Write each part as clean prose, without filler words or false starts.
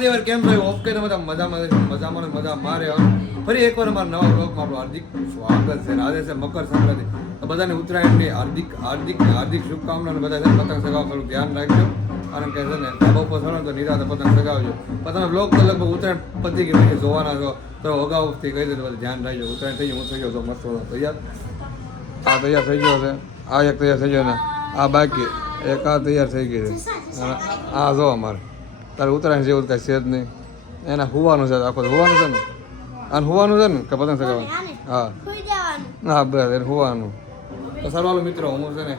મહાદેવર કેમ ભાઈ ઓકે તો બધા મજા મારે ફરી એકવાર અમારા નવા બ્લોગમાં આપણું હાર્દિક સ્વાગત છે. આજે છે મકર સંક્રાંતિ, તો બધાને ઉત્તરાયણની હાર્દિક શુભકામના. અને બધા છે પતંગ સગાવવા થોડું ધ્યાન રાખજો, કારણ કે છે ને ધાબા પર ચડો તો નિરાતે પતંગ સગાવજો. પણ તમે બ્લોગ તો લગભગ ઉત્તરાયણ પતી ગઈ પછી જોવાના છો, તો અગાઉથી કહી દો બધું ધ્યાન રાખજો. ઉત્તરાયણ થઈ ગયું, હું થઈ ગયો તો મસ્ત તૈયાર. આ તૈયાર થઈ ગયો છે, આ એક તૈયાર થઈ ગયો ને આ બાકી એક આ તૈયાર થઈ ગઈ છે. આ જો અમારે તારે ઉત્તરાયણ જેવું કાંઈ છે જ નહીં. એને હોવાનું છે, આખો હોવાનું છે ને, આને હોવાનું છે ને કે પતંગ સગાવવાનું? હા બસ એને હોવાનું. તો સારું મિત્રો, હું છે ને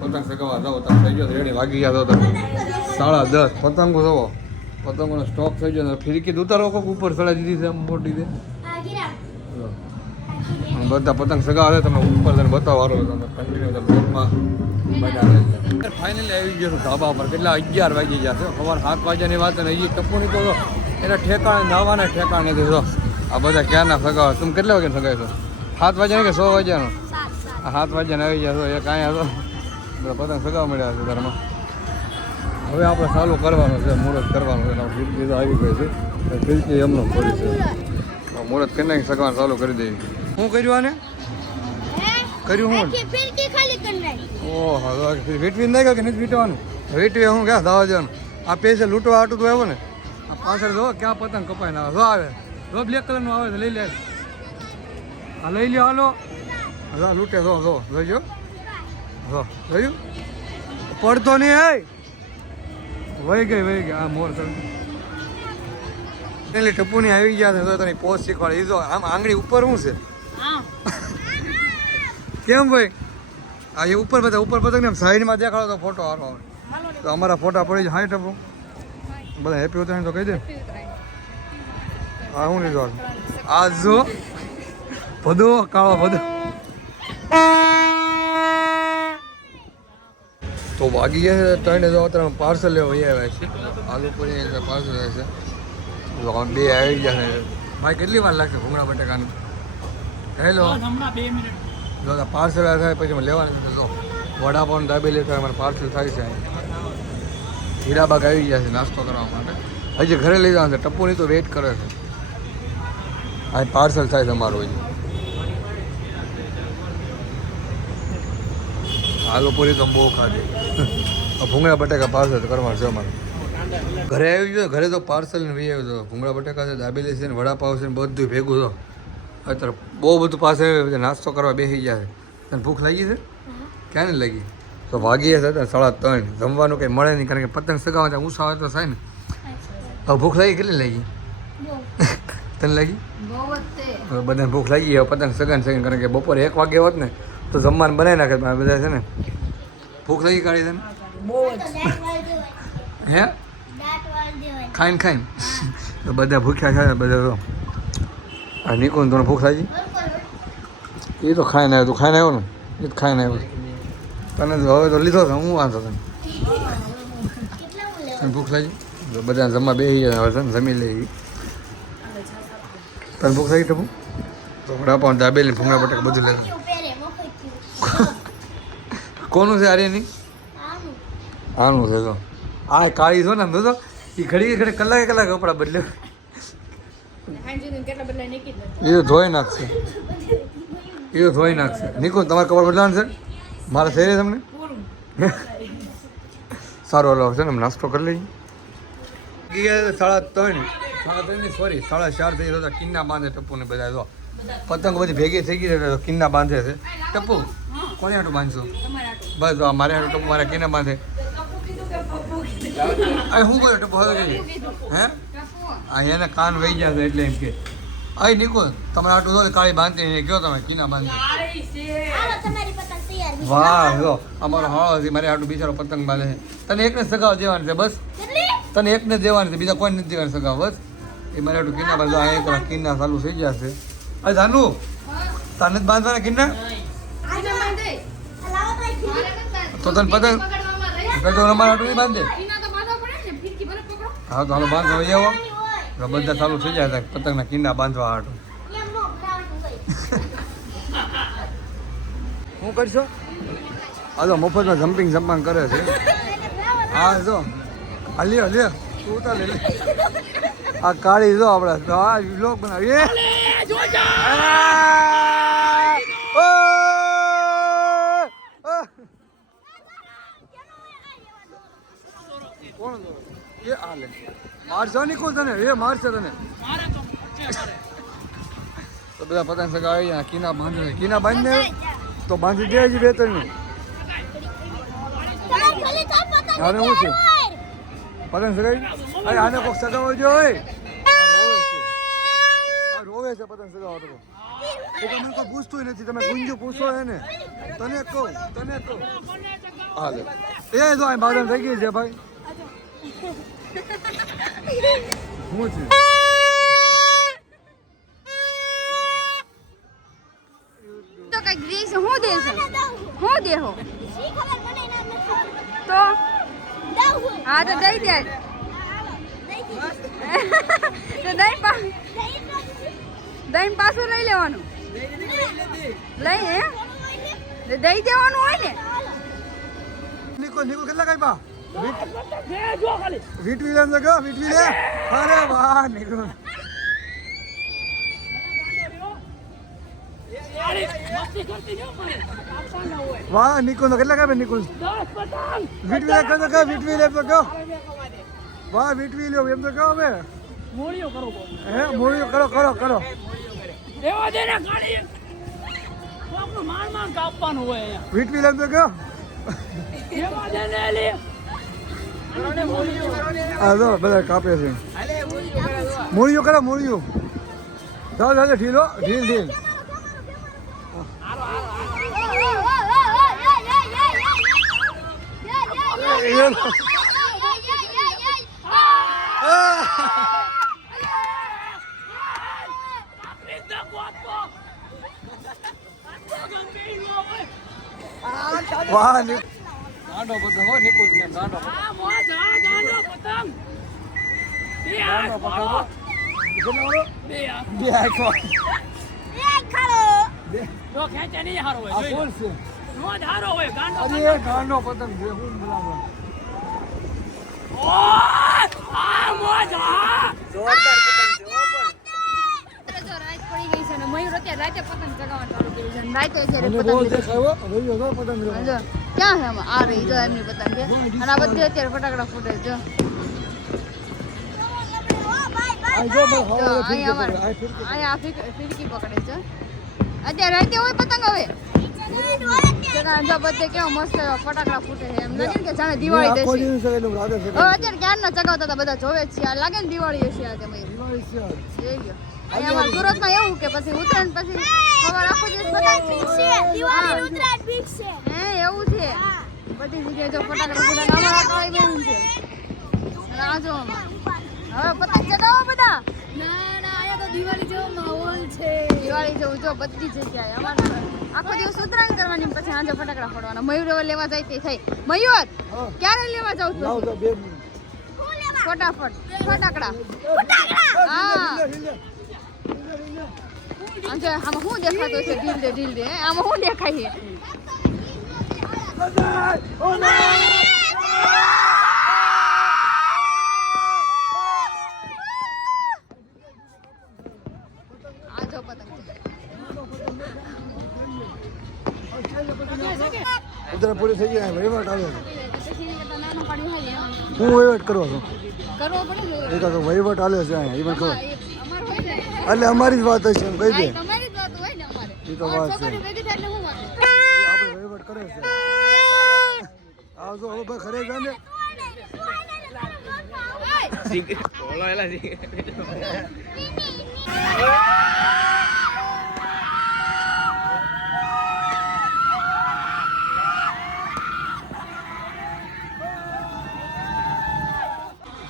પતંગ સગાવવા જાઉં. તમે થઈ ગયો રેડી, વાગી ગયા તો તમે 10:30. પતંગો જોવો, પતંગોનો સ્ટોક થઈ ગયો. ફિરકી ઉતારો કોક ઉપર ચડાવી દીધી છે મોટી છે. બધા પતંગ સગાવે તમે ઉપર જઈને બતાવવાનો, તમે કન્ટિન્યુ બ્લોગમાં બના. ફાઇનલી આવી ગયો છું ધાબા પર. કેટલા 11 વાગી ગયા છે. સવાર 7 વાગ્યાની વાત, અને હજી ટપુની તો એના ઠેકાણે નાવાના ઠેકાણે નથી. જો આ બધા ક્યાંના સગાવે. તમે કેટલા વાગ્યા સગાવે છો? 7 વાગ્યા કે 6 વાગ્યાનો? 7 વાગ્યાને આવી ગયા છો. એક અહીંયા હતો પતંગ સગાવા મળ્યા છે ઘરમાં. હવે આપણે ચાલુ કરવાનું છે, મુહૂર્ત કરવાનું છે. ફિરકી તો આવી ગઈ છે, ફિરકી એમનો ખોલી છે. મુહૂર્ત કરી નાખી સગાવાનું ચાલુ કરી દઈએ. શું કર્યું આને? કર્યું હું? ઓહો, વીટવી નાખ્યો કે નથી વીટવાનું? વીટવી હું ક્યાં દાવા દેવાનું? આ પૈસા લૂંટવા આટું તો આવ્યો ને. આ પાછળ જો ક્યાં પતંગ કપાય ના જો આવે. જો બ્લેક કલરનું આવે તો લઈ લે. આ લઈ લ્યો હાલો. હા લૂંટે જો જોઈજો. જો જોયું? પડતો નહીં. હે વહી ગઈ આ મોર એટલે ટપુની આવી ગયા છે. તો તને પોસ્ટ શીખવાડી. જો આમ આંગળી ઉપર શું છે? કેમ ભાઈ? આ એ ઉપર બધા ઉપર પતંગ ને સાઈડમાં દેખાડો તો ફોટો હારો આવે. તો અમારા ફોટા પડી જાય. હાઈ ટપુ બધા હેપી ઉત્તરાયણ તો કહી દે. હા હું લીધો આ જો બધો કાળો બધો. તો વાગી ગયા છે 3 જો અત્યારે પાર્સલ લેવા આવ્યા છે. આલુ પૂરી પાર્સલ આવે છે. 2 આવી ગયા છે. ભાઈ કેટલી વાર લાગશે ભૂંગળા બટાકાનું? હેલો જો પાર્સલ થાય પછી લેવાનું છે. જો વડાપાઉં દાબેલી થાય અમારે પાર્સલ થાય છે. હીરાબાગ આવી ગયા છે નાસ્તો કરવા માટે. હજી ઘરે લઈ જવાનું છે. ટપ્પુની તો વેઇટ કરે છે. આ પાર્સલ થાય છે અમારું. હજી આલુ પૂરી તો બહુ ખાધી. ભૂંગળા બટાકા પાર્સલ કરવાનું છે અમારે. ઘરે આવી ગયો. ઘરે તો પાર્સલ ને વી આવ્યો. ભૂંગળા બટાકા છે, દાબેલી છે ને વડાપાઉં છે ને બધું ભેગું તો અત્યારે બહુ બધું પાસે નાસ્તો કરવા બેસી ગયા છે. તને ભૂખ લાગી છે? ક્યાં ને લાગી? તો વાગી છે અત્યારે 3:30. જમવાનું કંઈ મળે નહીં, કારણ કે પતંગ સગાવવા ઉષા આવે તો થાય ને. હવે ભૂખ લાગી? કેટલી લાગી તને? લાગી? બધાને ભૂખ લાગી. હવે પતંગ સગાને કારણ કે બપોરે 1 વાગે હોત ને તો જમવાનું બનાવી નાખે. બધા છે ને ભૂખ લાગી કાઢી તને? હે ખાઈને તો બધા ભૂખ્યા છે બધા. આ નિકુન તને ભૂખ લાગી? એ તો ખાઈને આવ્યો. તું ખાઈને આવ્યો ને? એ તો ખાઈને આવ્યો. તને હવે તો લીધો હતો. હું વાંધો તને ભૂખ લાગી? બધા જમવા બેસી ગયા. હવે તને જમી લઈ. તને ભૂખ લાગી ટપુ? તો વડાપાઉં દાબેલી ભૂંગળા બટાકા બધું લઈ. કોનું છે આર્યની? આનું છે. તો આ કાળી છો ને તો એ ઘડી કલાકે કપડાં બદલે. એ તો ધોઈ નાખશે. નિકુન તમારે કપડાં બદલાવાનું છે? મારે થઈ રહે તમને? સારું હલો છે ને નાસ્તો કરી લઈએ. 3:30 સોરી 4:30 થઈ ગયો. કિન્ના બાંધે ટપ્પુને બધા. જો પતંગ બધી ભેગી થઈ ગઈ છે. કિન્ના બાંધે છે. ટપ્પુ કોને હાટું બાંધશો? બસ મારે હાટું ટપ્પુ મારે કિન્ના બાંધે. શું કર્યું ટપ્પુ? હવે હે આ એને કાન વહી ગયા છે એટલે એમ કે અહીં નિકુલ તમારે આટલું જો કાળી બાંધતી ગયો તમે કિના બાંધી. વાહ જો અમારો હાળો છે. મારે આટલું બિચારો પતંગ બાંધે છે. તને એકને સગાવ દેવાનું છે બસ. તને એકને દેવાનું છે, બીજા કોઈ નથી દેવાનું સગાવ બસ. એ મારે આટલું કિના બાંધો. અહીંયા કિન્ના ચાલુ થઈ ગયા છે. અરે જાનુ તને જ બાંધવાના કિન્ના? તો તને પતંગ અમારે આટલું નહીં બાંધે? હા તો હાલો બાંધો આવો. બધા ચાલુ થઈ જાય પતંગના કિન્ના બાંધવા હાટું. શું કરશો? હા તો મફતમાં જમ્પિંગ કરે છે. હા જો આ લ્યો તું તો લે આ કાળી જો આપડા તો આ વ્લોગ બનાવીએ કોણ એ આલે મારશો નહીં કોણ તને એ મારશે તને તો બધા પતંગ સગાવી કીના બાંધે કીના બાંધીને તો બાંધી દે હજી બે ત્રણ આને શું છે પતંગ સગાવી અરે આને કોક સગાવો જોઈએ રોવે છે પતંગ સગાવો તો મને કોઈ પૂછતું નથી તમે ગુંજુ પૂછો એને તને કહું હા લે એ જો આ બાદમ થઈ ગઈ છે ભાઈ શું છે તો કઈ ગ્રીસ હું દેશ હું દેહો તો હા તો દઈ દે તો દઈ પાછું લઈ લેવાનું લઈ હે દઈ દેવાનું હોય ને નિકો કેટલા કઈ બા વીટવી લેમ લગો વીટવી લે અરે વાહ નિકો વાહ નિકો નો કેટલા કાપે નિકો 10 પતંગ વીટવી લે કે વીટવી લે તો વાહ વીટવી લ્યો એમ તો કહો હવે મોળિયો કરો હે મોળિયો કરો એવા દે ને ગાડી આપણું માન કાપવાનું હોય અહીંયા વીટવી લે તો કહો એવા દે ને લે આ જો બધા કાપે છે મોળિયો કરો જાઓ ઢીલો ઢીલ વાહ ગાંડો પતંગ હો નિકુલ ને ગાંડો પતંગ બે આખો તો ખેંચે નહીં હારો હોય આ કોણ છે નો જ હારો હોય ગાંડો અરે ગાંડો પતંગ બે હું બોલાવો ઓ આ મોજા જોરદાર પતંગ છે ઓ પણ જો રાત પડી ગઈ છે ને મયુર અત્યારે રાતે પતંગ ચગાવવાનું ચાલુ કર્યું છે રાતે અત્યારે મને બહુ દેખાયો રહ્યો તો પતંગ જો ક્યાં છે આ રહી જો એમની પતંગ છે અને આ બધી અત્યારે ફટાકડા ફૂટે જો અહીંયા ફિરકી પકડે છે અત્યારે રાતે હોય પતંગ હવે જો બધે કેવો મસ્ત ફટાકડા ફૂટે છે એમ નથી કે જાણે દિવાળી દેશે અત્યારે ક્યારના ચગાવતા હતા બધા જોવે છે આ લાગે ને દિવાળી હશે આજે અહીંયા સુરતમાં એવું કે પછી ઉત્તરાયણ પછી સવાર આખો દિવસ પતંગ હે એવું છે બધી જગ્યાએ જો ફટાકડા ફૂટે અમારા કાળી બેન છે આ જો હવે પતંગ ચગાવો બધા દિવાળી જેવો માહોલ છે દિવાળી જેવું જો બધી જગ્યાએ અમારે આખો દિવસ ઉત્તરાયણ કરવાની પછી આજે ફટાકડા ફોડવાના મયુર હવે લેવા જાય તે થઈ મયુર ક્યારે લેવા જાવ તું ફટાફટ ફટાકડા હા આજે આમાં શું દેખાતો છે ઢીલ દે આમાં શું દેખાય છે ઉધર પૂરી થઈ ગયા વહીવટ આવ્યો હું વહીવટ કરવા છું એ તો વહીવટ આવ્યો છે અહીંયા એ મને ખબર એટલે અમારી જ વાત હશે એમ કહી દે એ તો વાત છે આપણે વહીવટ કરે છે આવજો હવે ભાઈ ખરે જાને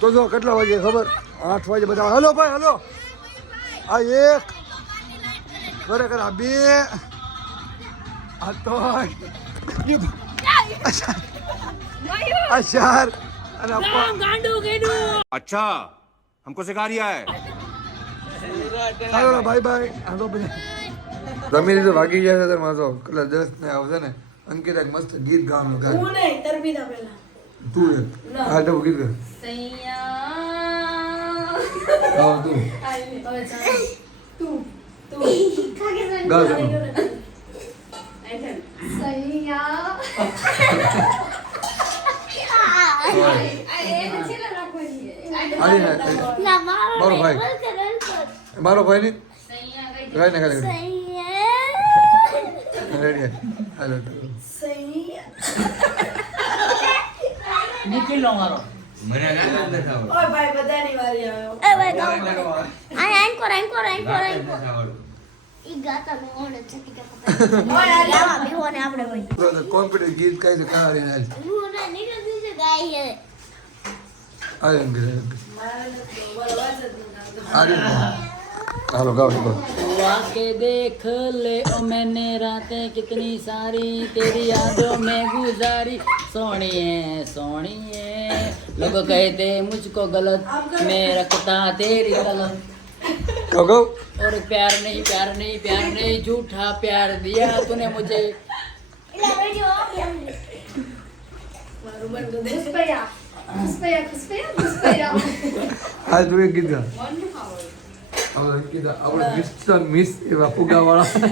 તો જો કેટલા વાગે ખબર 8 વાગે બધા હલો ભાઈ હલો આ એક ખરેખર આ બે આ ત્રણ આ ચાર અને अच्छा हमको सिखा रिया है ચાલો બાય બાય આનો બધા રમી તો ભાગી ગયા છે મારો કેટલા દસ ને આવશે ને અંકિત એક મસ્ત ગીત ગાવાનું ગાય હું નહીં તરબીદા પહેલા તું આ તો ગીત ગા હા તું હવે ચાલ. તું ગા સૈયા મારો ભાઈ ને ગાય ને ગાય રેડી હાલો નીકળી લો મારો મને ના આવડે ઓય ભાઈ બધાની વારી આવ્યો એ ભાઈ ગાવ એન્કોર ઈ ગાતા મે ઓને ચટીકા પકડ ઓય આ લાવા બેહો ને આપણે ભાઈ કોમ્પ્યુટર ગીત કાઈ છે કારી હાલ હું ના નીકળ દીધે ગાય હે હાલ અંગે મારે નથી બોલ વાત જ નથી હાલ હાલો ગાવ બોલ आके देख ले ओ मैंने रातें कितनी सारी तेरी यादों में गुजारी सोनिए लोग कहते मुझको गलत मैं रखता तेरी तलब गाव गाव और प्यार नहीं झूठा प्यार दिया तूने मुझे એલા રેડિયો મારું બંધ દે ખુશપયા હાલ તું એક ગીત ગા મન ખાવ આપણે કીધા આપણે મિસ્ટર મિસ એવા ફુગાવાળા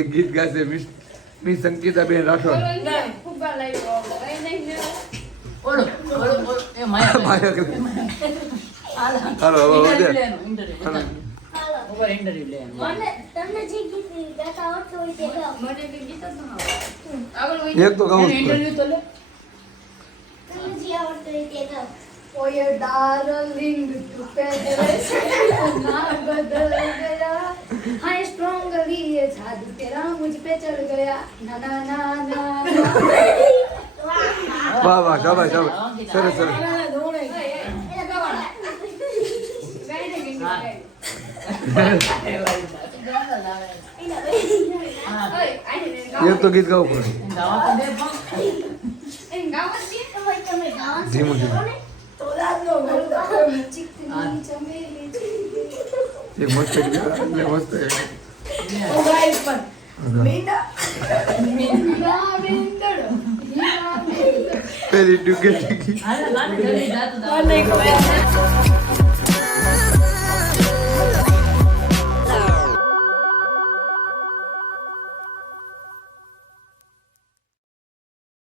એક ગીત ગાશે મિસ સંગીતા બેન રાઠોડ ફુગ્ગા લાવ્યો કઈ નહીં ને ઓલો એ માયા હાલો હવે વધે ઇન્ટરવ્યુ લે મને તમને જે ગીત ગાતા આવડતું હોય તે ગાઓ મને બી ગીત જ ન આવડે આગળ એક તો ગાવું જ પડે. ઇન્ટરવ્યુ તો લે તમને જે આવડતું હોય તે ગાઓ ओए डार्लिंग तू पहले से ना बदल गया हाय स्ट्रांगली ये जादू तेरा मुझ पे चढ़ गया ना ना ना ना વાહ વાહ શાબાશ શાબાશ સરસ સરસ ना दोड़े એક તો ગીત ગાવું પડે તમે ગાઓ ધીમું ધીમું तो रात नो ચિકની ચમેલી એક મસ્ત ગીત એટલે મસ્ત ओ गाइस पर मीना હીરા વેંદડો હીરા વેંદડો પેલી ડુકે ટીકી હાલે લાગે જલ્દી જા તો और नहीं